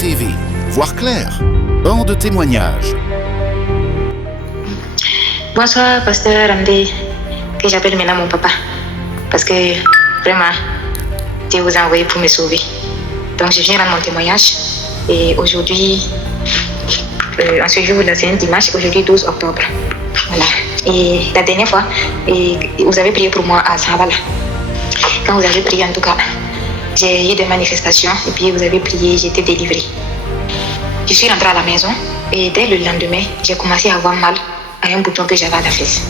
TV. Voir clair. Bande de témoignages. Bonsoir, pasteur Amdé, que j'appelle maintenant mon papa. Parce que vraiment, Dieu vous a envoyé pour me sauver. Donc je viens rendre mon témoignage. Et aujourd'hui, en ce jour, c'est un dimanche, aujourd'hui 12 octobre. Voilà. Et la dernière fois, vous avez prié pour moi à Saint-Val. Quand vous avez prié, en tout cas, j'ai eu des manifestations et puis vous avez prié, j'ai été délivrée. Je suis rentrée à la maison et dès le lendemain, j'ai commencé à avoir mal à un bouton que j'avais à la fesse.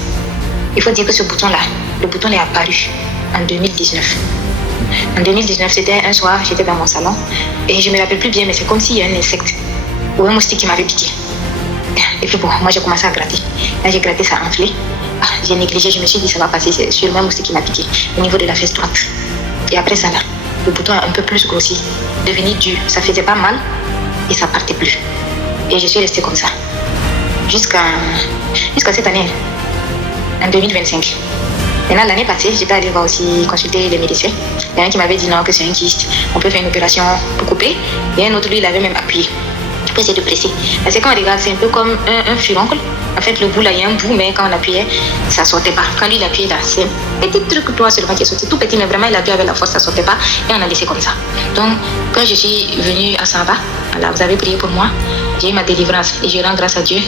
Il faut dire que ce bouton-là, le bouton est apparu en 2019. En 2019, c'était un soir, j'étais dans mon salon et je ne me rappelle plus bien, mais c'est comme s'il y a un insecte ou un moustique qui m'avait piqué. Et puis bon, moi j'ai commencé à gratter. Là j'ai gratté, ça a enflé. J'ai négligé, je me suis dit ça va passer, c'est sûrement un moustique qui m'a piqué au niveau de la fesse droite. Et après ça là, le bouton a un peu plus grossi, devenu dur. Ça faisait pas mal et ça partait plus. Et je suis restée comme ça jusqu'à cette année, en 2025. Maintenant, l'année passée, j'étais allée voir aussi consulter les médecins. Il y en a un qui m'avait dit non, que c'est un kyste, on peut faire une opération pour couper. Et un autre, lui, il avait même appuyé pour essayer de presser. Parce que quand on regarde, c'est un peu comme un furoncle. En fait, le bout là, il y a un bout, mais quand on appuyait, ça sortait pas. Quand lui, il appuyait là, c'est un petit truc, toi, seulement qui est sorti, tout petit, mais vraiment, il appuyait avec la force, ça sortait pas. Et on a laissé comme ça. Donc, quand je suis venue à Samba, voilà, vous avez prié pour moi, j'ai eu ma délivrance. Et je rends grâce à Dieu.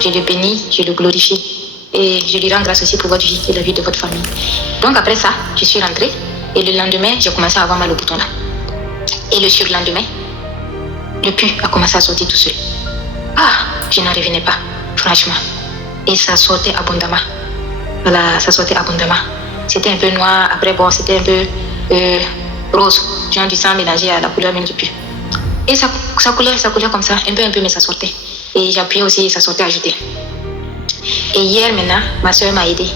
Je le bénis, je le glorifie. Et je lui rends grâce aussi pour votre vie et la vie de votre famille. Donc après ça, je suis rentrée. Et le lendemain, j'ai commencé à avoir mal au bouton là. Et le surlendemain, le pus a commencé à sortir tout seul. Je n'en revenais pas, franchement. Et ça sortait abondamment. Voilà, ça sortait abondamment. C'était un peu noir. Après, bon, c'était un peu rose. Genre du sang mélangé à la couleur même du pus. Et ça coulait comme ça. Un peu, mais ça sortait. Et j'appuyais aussi et ça sortait à jeter. Et hier maintenant, ma soeur m'a aidé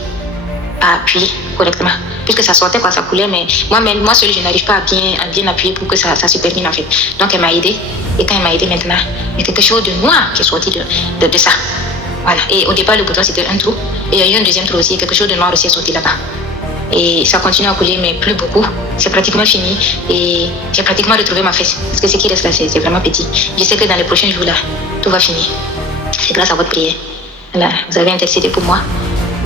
à appuyer correctement. Puisque ça sortait quoi, ça coulait, mais moi seule, je n'arrive pas à bien appuyer pour que ça se termine en fait. Donc elle m'a aidé. Et quand elle m'a aidé maintenant, il y a quelque chose de noir qui est sorti de ça. Voilà. Et au départ, le bouton c'était un trou. Et il y a eu un deuxième trou aussi, quelque chose de noir aussi est sorti là-bas. Et ça continue à couler, mais plus beaucoup. C'est pratiquement fini. Et j'ai pratiquement retrouvé ma fesse. Parce que ce qui reste là, c'est vraiment petit. Je sais que dans les prochains jours là, tout va finir. C'est grâce à votre prière. Là, vous avez intercédé pour moi.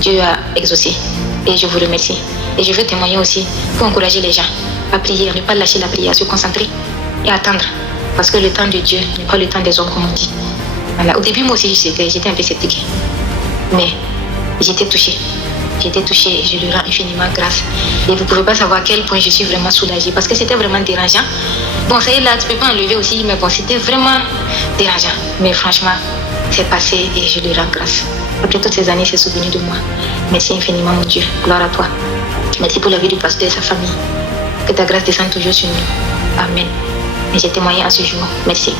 Dieu a exaucé. Et je vous remercie. Et je veux témoigner aussi pour encourager les gens à prier, à ne pas lâcher la prière, à se concentrer et à attendre. Parce que le temps de Dieu n'est pas le temps des hommes, comme on dit. Voilà. Au début, moi aussi, j'étais un peu sceptique. Mais j'étais touchée. J'étais touchée et je lui rends infiniment grâce. Et vous ne pouvez pas savoir à quel point je suis vraiment soulagée. Parce que c'était vraiment dérangeant. Bon, ça y est là, tu ne peux pas enlever aussi. Mais bon, c'était vraiment dérangeant. Mais franchement, c'est passé et je lui rends grâce. Après toutes ces années, il s'est souvenu de moi. Merci infiniment, mon Dieu. Gloire à toi. Merci pour la vie du pasteur et sa famille. Que ta grâce descende toujours sur nous. Amen. Et j'ai témoigné à ce jour. Merci.